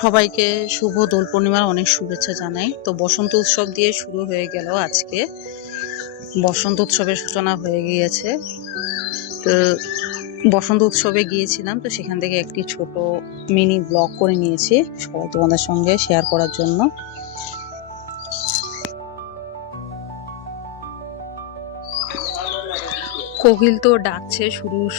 সবাইকে শুভ দোল পূর্ণিমার অনেক শুভেচ্ছা জানাই। তো বসন্ত উৎসব দিয়ে শুরু হয়ে গেল আজকে। বসন্ত উৎসবের সূচনা হয়ে গিয়েছে। তো বসন্ত উৎসবে গিয়েছিলাম, তো সেখান থেকে একটি ছোট মিনি ব্লগ করে নিয়েছি সবাই তোমাদের সঙ্গে শেয়ার করার জন্য। কোকিল তো ডাকছে,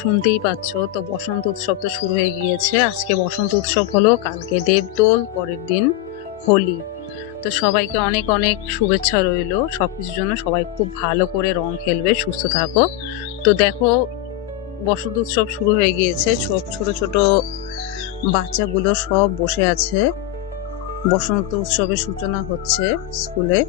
শুনতেই পাচ্ছ। তো বসন্ত উৎসব তো শুরু হয়ে গিয়েছে। আজকে বসন্ত উৎসব হলো, কালকে দেবদোল, পরের দিন হোলি। তো সবাইকে অনেক অনেক শুভেচ্ছা রইলো সবকিছুর জন্য। সবাই খুব ভালো করে রং খেলবে, সুস্থ থাকো। তো দেখো, বসন্ত উৎসব শুরু হয়ে গিয়েছে। ছোট ছোট বাচ্চাগুলো সব বসে আছে। বসন্ত উৎসবের সূচনা হচ্ছে স্কুলে।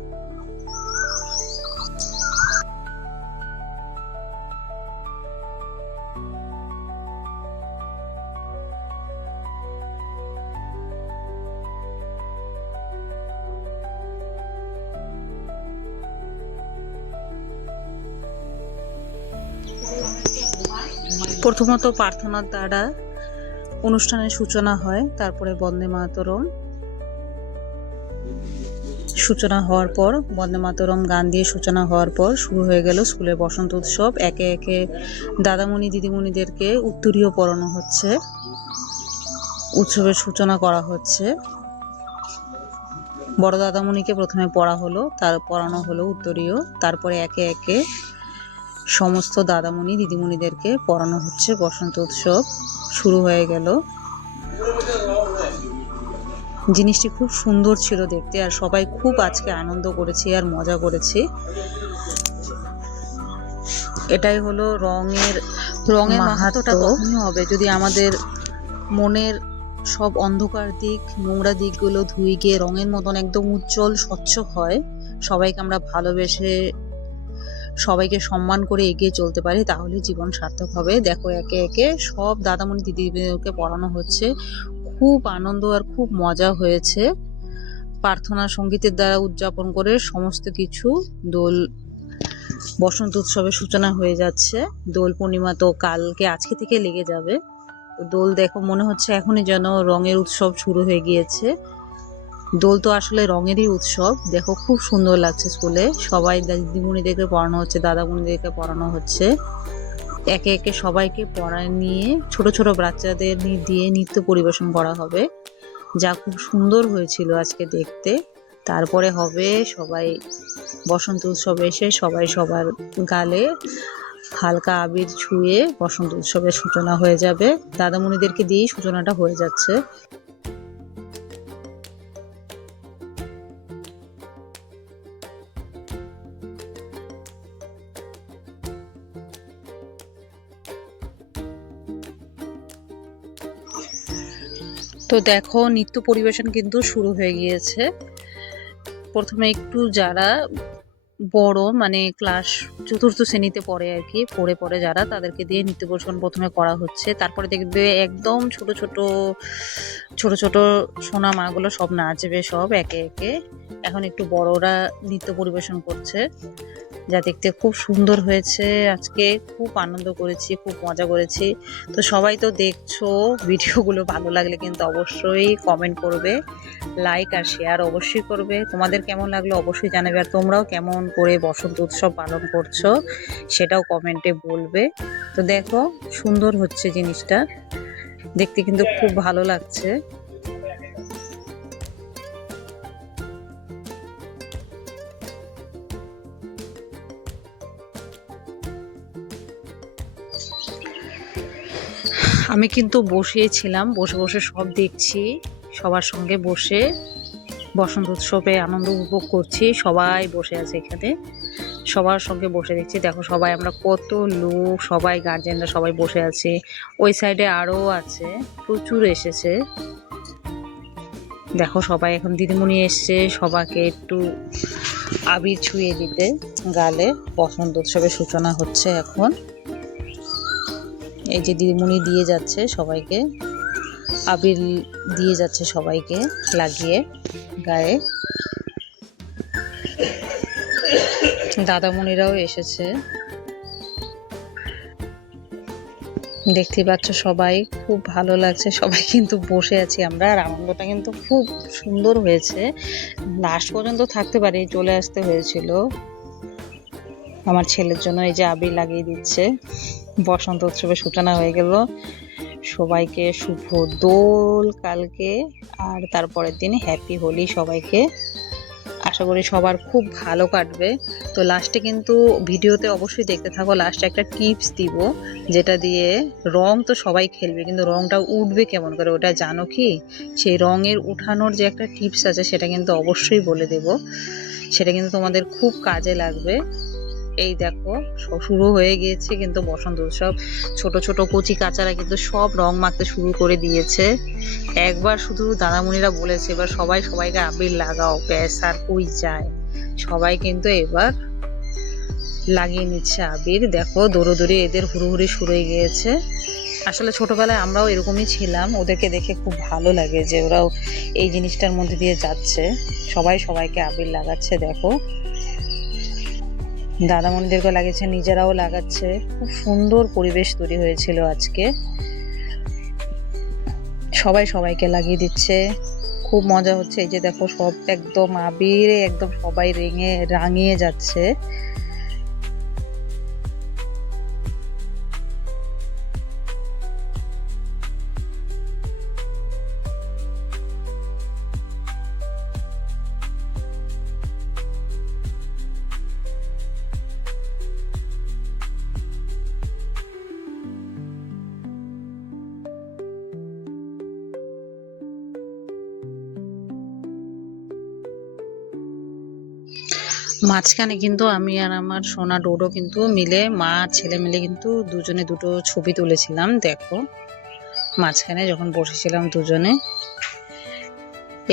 প্রথমত প্রার্থনার দ্বারা অনুষ্ঠানের সূচনা হয়, তারপরে বন্দে মাতরম সূচনা হওয়ার পর, বন্দে মাতরম গান দিয়ে সূচনা হওয়ার পর শুরু হয়ে গেল স্কুলে বসন্ত উৎসব। একে একে দাদামণি দিদিমণিদেরকে উত্তরীয় পরানো হচ্ছে, উৎসবের সূচনা করা হচ্ছে। বড় দাদামণিকে প্রথমে পড়া হলো, তার পড়ানো হলো উত্তরীয়। তারপরে একে একে সমস্ত দাদামণি দিদিমণিদেরকে পড়ানো হচ্ছে। বসন্ত উৎসব শুরু হয়ে গেল। জিনিসটি খুব সুন্দর ছিল দেখতে, আর সবাই খুব আজকে আনন্দ করেছি আর মজা করেছি। এটাই হলো রঙের মাহাত্ম্যটা তখনই হবে যদি আমাদের মনের সব অন্ধকার দিক, নোংরা দিকগুলো ধুয়ে গিয়ে রঙের মতন একদম উজ্জ্বল স্বচ্ছ হয়। সবাইকে আমরা ভালোবেসে, সবাইকে সম্মান করে এগিয়ে চলতে পারি, তাহলে জীবন সার্থক হবে। দেখো, একে একে সব দাদামণি দিদিদেরকে পড়ানো হচ্ছে। খুব আনন্দ আর খুব মজা হয়েছে। প্রার্থনা সঙ্গীতের দ্বারা উদযাপন করে সমস্ত কিছু দোল বসন্ত উৎসবের সূচনা হয়ে যাচ্ছে। দোল পূর্ণিমা তো কালকে, আজকে থেকে লেগে যাবে। দোল দেখো, মনে হচ্ছে এখনই যেন রঙের উৎসব শুরু হয়ে গিয়েছে। দোল তো আসলে রঙেরই উৎসব। দেখো, খুব সুন্দর লাগছে। স্কুলে সবাই দিদিমণিদেরকে পড়ানো হচ্ছে, দাদামণিদেরকে পড়ানো হচ্ছে। একে একে সবাইকে পড়ায় নিয়ে ছোট ছোট বাচ্চাদের দিয়ে নৃত্য পরিবেশন করা হবে, যা খুব সুন্দর হয়েছিল আজকে দেখতে। তারপরে হবে সবাই বসন্ত উৎসবে এসে সবাই সবার গালে হালকা আবির ছুঁয়ে বসন্ত উৎসবের সূচনা হয়ে যাবে। দাদামণিদেরকে দিয়েই সূচনাটা হয়ে যাচ্ছে। তো দেখো, নৃত্য পরিবেশন কিন্তু শুরু হয়ে গিয়েছে। প্রথমে একটু যারা বড়, মানে ক্লাস 4র্থ শ্রেণীতে পড়ে আর কি, পড়ে যারা, তাদেরকে দিয়ে নৃত্য পরিবেশন প্রথমে করা হচ্ছে। তারপরে দেখবে একদম ছোট ছোট সোনা মাগুলো সব নাচবে, সব একে একে। এখন একটু বড়রা নৃত্য পরিবেশন করছে, যা দেখতে খুব সুন্দর হয়েছে। আজকে খুব আনন্দ করেছি, খুব মজা করেছি। তো সবাই তো দেখছো, ভিডিওগুলো ভালো লাগলে কিন্তু অবশ্যই কমেন্ট করবে, লাইক আর শেয়ার অবশ্যই করবে। তোমাদের কেমন লাগলো অবশ্যই জানাবে, আর তোমরাও কেমন করে বসন্ত উৎসব পালন করছো সেটাও কমেন্টে বলবে। তো দেখো, সুন্দর হচ্ছে জিনিসটা দেখতে, কিন্তু খুব ভালো লাগছে। আমি কিন্তু বসেছিলাম, বসে সব দেখছি, সবার সঙ্গে বসে বসন্ত উৎসবে আনন্দ উপভোগ করছি। সবাই বসে আছে এখানে, সবার সঙ্গে বসে দেখছি। দেখো সবাই আমরা কত লোক, সবাই গার্জেনরা সবাই বসে আছে। ওই সাইডে আরও আছে, প্রচুর এসেছে। দেখো সবাই, এখন দিদিমণি এসছে সবাইকে একটু আবির ছুঁয়ে দিতে গালে। বসন্ত উৎসবের সূচনা হচ্ছে এখন। এই যে দিদিমণি দিয়ে যাচ্ছে সবাইকে আবির, দিয়ে যাচ্ছে সবাইকে লাগিয়ে গায়ে। দাদামণিরাও এসেছে। দেখতেই পাচ্ছ সবাই, খুব ভালো লাগছে, সবাই কিন্তু বসে আছি আমরা, আর আনন্দটা কিন্তু খুব সুন্দর হয়েছে। লাস্ট পর্যন্ত থাকতে পারি, চলে আসতে হয়েছিল। আমার ছেলের জন্য এই যে আবির লাগিয়ে দিচ্ছে। বসন্ত উৎসবের সূচনা হয়ে গেল। সবাইকে শুভ দোল কালকে, আর তারপরের দিন হ্যাপি হোলি সবাইকে। আশা করি সবার খুব ভালো কাটবে। তো লাস্টে কিন্তু ভিডিওতে অবশ্যই দেখতে থাকো, লাস্টে একটা টিপস দিব, যেটা দিয়ে রং তো সবাই খেলবে, কিন্তু রংটা উঠবে কেমন করে ওটা জানো কি? সেই রঙের উঠানোর যে একটা টিপস আছে সেটা কিন্তু অবশ্যই বলে দেব, সেটা কিন্তু তোমাদের খুব কাজে লাগবে। এই দেখো শুরু হয়ে গিয়েছে কিন্তু বসন্ত উৎসব। ছোট ছোট কচি কাচারা কিন্তু সব রং মাখতে শুরু করে দিয়েছে। একবার শুধু দাদামণিরা বলেছে এবার সবাই সবাইকে আবির লাগাও, ব্যাস আর কই যায়। সবাই কিন্তু এবার লাগিয়ে নিচ্ছে আবির। দেখো দৌড়োদৌড়ি এদের হুড়োহুড়ি শুরু হয়ে গিয়েছে। আসলে ছোটবেলায় আমরাও এরকমই ছিলাম, ওদেরকে দেখে খুব ভালো লাগে যে ওরাও এই জিনিসটার মধ্যে দিয়ে যাচ্ছে, সবাই সবাইকে আবির লাগাচ্ছে। দেখো দাদামণিদেরকে লাগিয়েছে, নিজেরাও লাগাচ্ছে। খুব সুন্দর পরিবেশ তৈরি হয়েছিল আজকে, সবাই সবাইকে লাগিয়ে দিচ্ছে, খুব মজা হচ্ছে। এই যে দেখো সব একদম আবিরে একদম সবাই রাঙিয়ে যাচ্ছে। মাঝখানে কিন্তু আমি আর আমার সোনা ডোডো কিন্তু মিলে, মা ছেলে মিলে কিন্তু দুজনে দুটো ছবি তুলেছিলাম। দেখো মাঝখানে যখন বসেছিলাম দুজনে,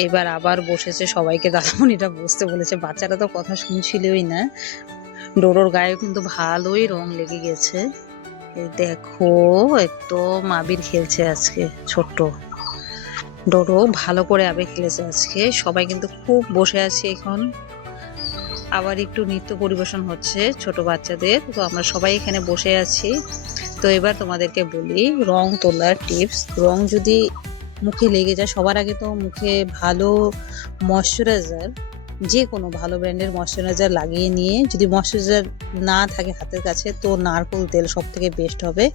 এবার আবার বসেছে সবাইকে দাদামণিরা বসতে বলেছে। বাচ্চারা তো কথা শুনছিলই না। ডোডোর গায়ে কিন্তু ভালোই রং লেগে গেছে। এই দেখো একদম আবির খেলছে আজকে ছোট্ট ডোডো, ভালো করে আবির খেলেছে আজকে। সবাই কিন্তু খুব বসে আছে এখন। আবার একটু নৃত্য পরিবেশন হচ্ছে ছোট বাচ্চাদের, তো আমরা সবাই এখানে বসে আছি। তো এবার তোমাদেরকে বলি রং তোলার টিপস। রং যদি মুখে লেগে যায়, সবার আগে তো মুখে ভালো ময়শ্চারাইজার, যে কোনো ভালো ব্র্যান্ডের ময়শ্চারাইজার লাগিয়ে নিয়ে, যদি ময়শ্চারাইজার না থাকে হাতের কাছে তো নারকেল তেল সব থেকে বেস্ট হবে।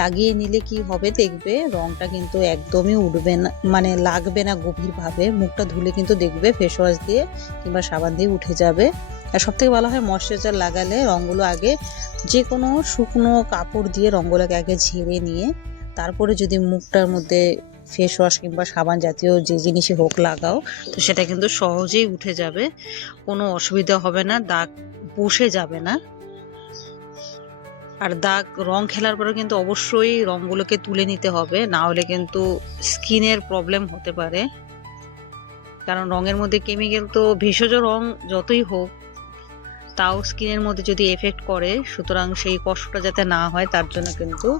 লাগিয়ে নিলে কি হবে দেখবে রংটা কিন্তু একদমই উঠবে না, মানে লাগবে না গভীরভাবে। মুখটা ধুলে কিন্তু দেখবে ফেস ওয়াশ দিয়ে কিংবা সাবান দিয়ে উঠে যাবে। আর সব থেকে ভালো হয় ময়শ্চারাইজার লাগালে রঙগুলো আগে যে কোনো শুকনো কাপড় দিয়ে রঙগুলোকে আগে ঝেড়ে নিয়ে তারপরে যদি মুখটার মধ্যে ফেস ওয়াশ কিংবা সাবান জাতীয় যে জিনিসই হোক লাগাও, তো সেটা কিন্তু সহজেই উঠে যাবে, কোনো অসুবিধা হবে না, দাগ বসে যাবে না। আর দাগ রং খেলার পরে কিন্তু অবশ্যই রংগুলোকে তুলে নিতে হবে, না হলে কিন্তু স্কিনের প্রবলেম হতে পারে। কারণ রঙের মধ্যে কেমিক্যাল, তো ভেষজ রং যতই হোক তাও স্কিনের মধ্যে যদি এফেক্ট করে, সুতরাং সেই কষ্টটা যাতে না হয় তার জন্য কিন্তু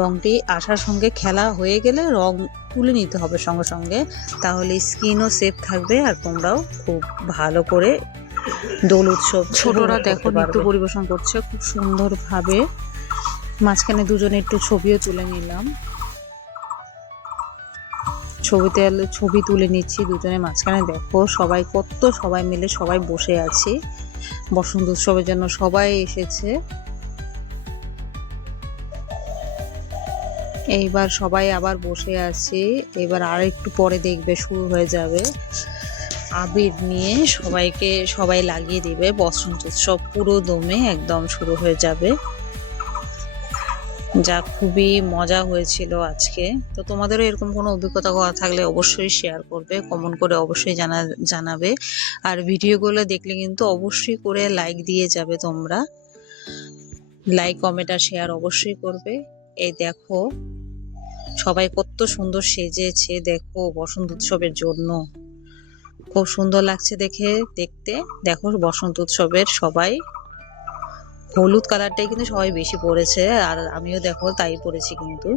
রংটি আসার সঙ্গে খেলা হয়ে গেলে রং তুলে নিতে হবে সঙ্গে সঙ্গে, তাহলে স্কিনও সেফ থাকবে আর তোমরাও খুব ভালো করে দোল উৎসব। ছোটরা দেখো নৃত্য পরিবেশন করছে খুব সুন্দরভাবে। মাঝখানে দুজনে একটু ছবিও তুলে নিলাম, ছবি তুলে নিচ্ছি দুজনে মাঝখানে। দেখো সবাই কত সবাই মিলে সবাই বসে আছি, বসন্ত উৎসবের জন্য সবাই এসেছে। এইবার সবাই আবার বসে আছি, এবার আর একটু পরে দেখবে শুরু হয়ে যাবে আবির নিয়ে সবাই লাগিয়ে দিবে। বসন্ত উৎসব পুরো দমে একদম শুরু হয়ে যাবে, যা খুবই মজা হয়েছিল আজকে। তো তোমাদেরও এরকম কোনো অভিজ্ঞতা থাকলে অবশ্যই শেয়ার করবে, কমেন্ট করে অবশ্যই জানাবে। আর ভিডিওগুলো দেখলে কিন্তু অবশ্যই করে লাইক দিয়ে যাবে তোমরা, লাইক কমেন্ট আর শেয়ার অবশ্যই করবে। এই দেখো সবাই কত সুন্দর সেজেছে, দেখো বসন্ত উৎসবের জন্য খুব সুন্দর লাগছে দেখতে। দেখো বসন্ত উৎসবের সবাই হলুদ কালারটাই কিন্তু সবাই বেশি পরেছে, আর আমিও দেখো তাই পরেছি কিন্তু।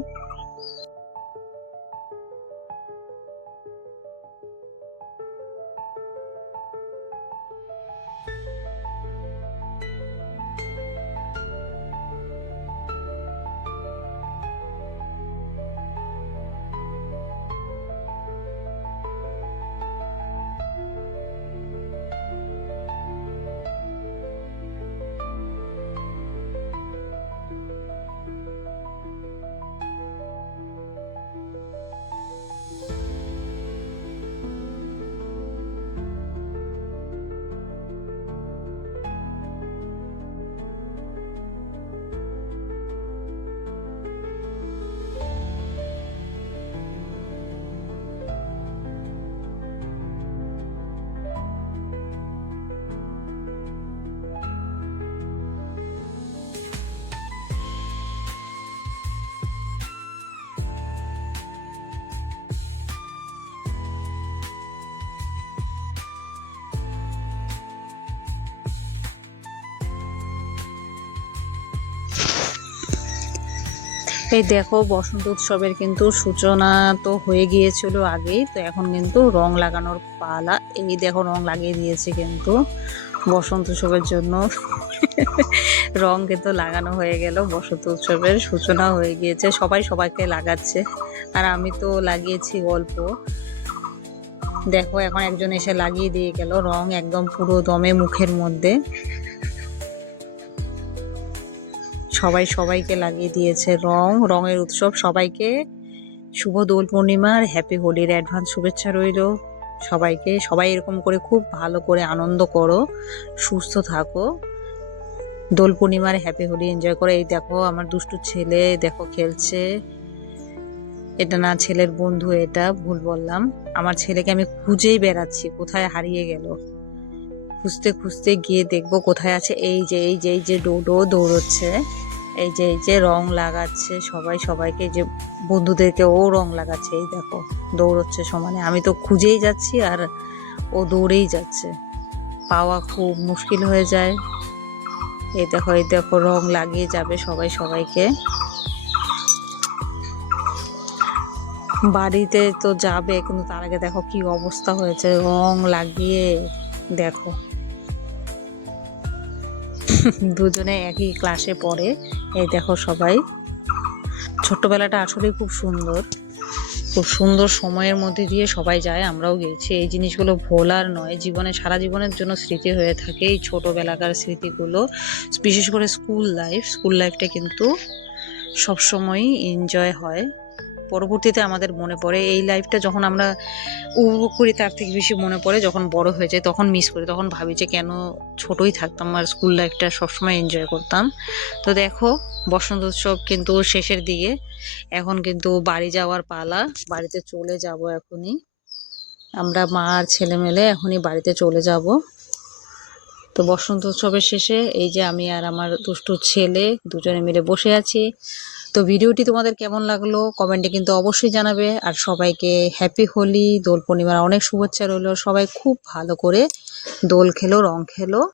এই দেখো বসন্ত উৎসবের কিন্তু সূচনা তো হয়ে গিয়েছিল আগেই, তো এখন কিন্তু রং লাগানোর পালা। এই দেখো রং লাগিয়ে দিয়েছে কিন্তু বসন্ত উৎসবের জন্য। রং কিন্তু লাগানো হয়ে গেল, বসন্ত উৎসবের সূচনা হয়ে গিয়েছে, সবাই সবাইকে লাগাচ্ছে আর আমি তো লাগিয়েছি অল্প। দেখো এখন একজন এসে লাগিয়ে দিয়ে গেল রং একদম পুরো দমে মুখের মধ্যে। সবাই সবাইকে লাগিয়ে দিয়েছে রং। রঙের উৎসব, সবাইকে শুভ দোল পূর্ণিমার হ্যাপি হোলির অ্যাডভান্স শুভেচ্ছা রইল সবাইকে। সবাই এরকম করে খুব ভালো করে আনন্দ করো, সুস্থ থাকো, দোল পূর্ণিমার হ্যাপি হোলি এনজয় করো। এই দেখো আমার দুষ্টু ছেলে দেখো খেলছে। এটা না ছেলের বন্ধু, এটা ভুল বললাম। আমার ছেলেকে আমি খুঁজেই বেড়াচ্ছি, কোথায় হারিয়ে গেল। খুঁজতে খুঁজতে গিয়ে দেখবো কোথায় আছে। এই যে ডোডো দৌড়চ্ছে, এই যে রং লাগাচ্ছে সবাই সবাইকে, যে বন্ধুদেরকে ও রং লাগাচ্ছে। এই দেখো দৌড়চ্ছে সমানে, আমি তো খুঁজেই যাচ্ছি আর ও দৌড়েই যাচ্ছে, পাওয়া খুব মুশকিল হয়ে যায়। এই দেখো রং লাগিয়ে যাবে সবাই সবাইকে। বাড়িতে তো যাবে কিন্তু তার আগে দেখো কি অবস্থা হয়েছে, রং লাগিয়ে দেখো। দুজনে একই ক্লাসে পড়ে। এই দেখো সবাই, ছোট্টবেলাটা আসলে খুব সুন্দর, খুব সুন্দর সময়ের মধ্যে দিয়ে সবাই যায়, আমরাও গেছি। এই জিনিসগুলো ভোলার নয়, জীবনে সারা জীবনের জন্য স্মৃতি হয়ে থাকে এই ছোটবেলাকার স্মৃতিগুলো। বিশেষ করে স্কুল লাইফটা কিন্তু সবসময়ই এনজয় হয়। পরবর্তীতে আমাদের মনে পড়ে এই লাইফটা, যখন আমরা উপভোগ করি তার থেকে বেশি মনে পড়ে যখন বড় হয়ে যায়, তখন মিস করি, তখন ভাবি যে কেন ছোটই থাকতাম আর স্কুল লাইফটা সবসময় এনজয় করতাম। তো দেখো বসন্ত উৎসব কিন্তু শেষের দিকে, এখন কিন্তু বাড়ি যাওয়ার পালা, বাড়িতে চলে যাব এখনই। আমরা মা আর ছেলে মেলে এখনই বাড়িতে চলে যাব। তো বসন্ত উৎসবের শেষে এই যে আমি আর আমার দুষ্টু ছেলে দুজনে মিলে বসে আছি। তো ভিডিওটি তোমাদের কেমন লাগলো কমেন্টে কিন্তু অবশ্যই জানাবে। আর সবাইকে হ্যাপি হোলি, দোল পূর্ণিমার অনেক শুভেচ্ছা রইলো। সবাই খুব ভালো করে দোল খেলো, রং খেলো।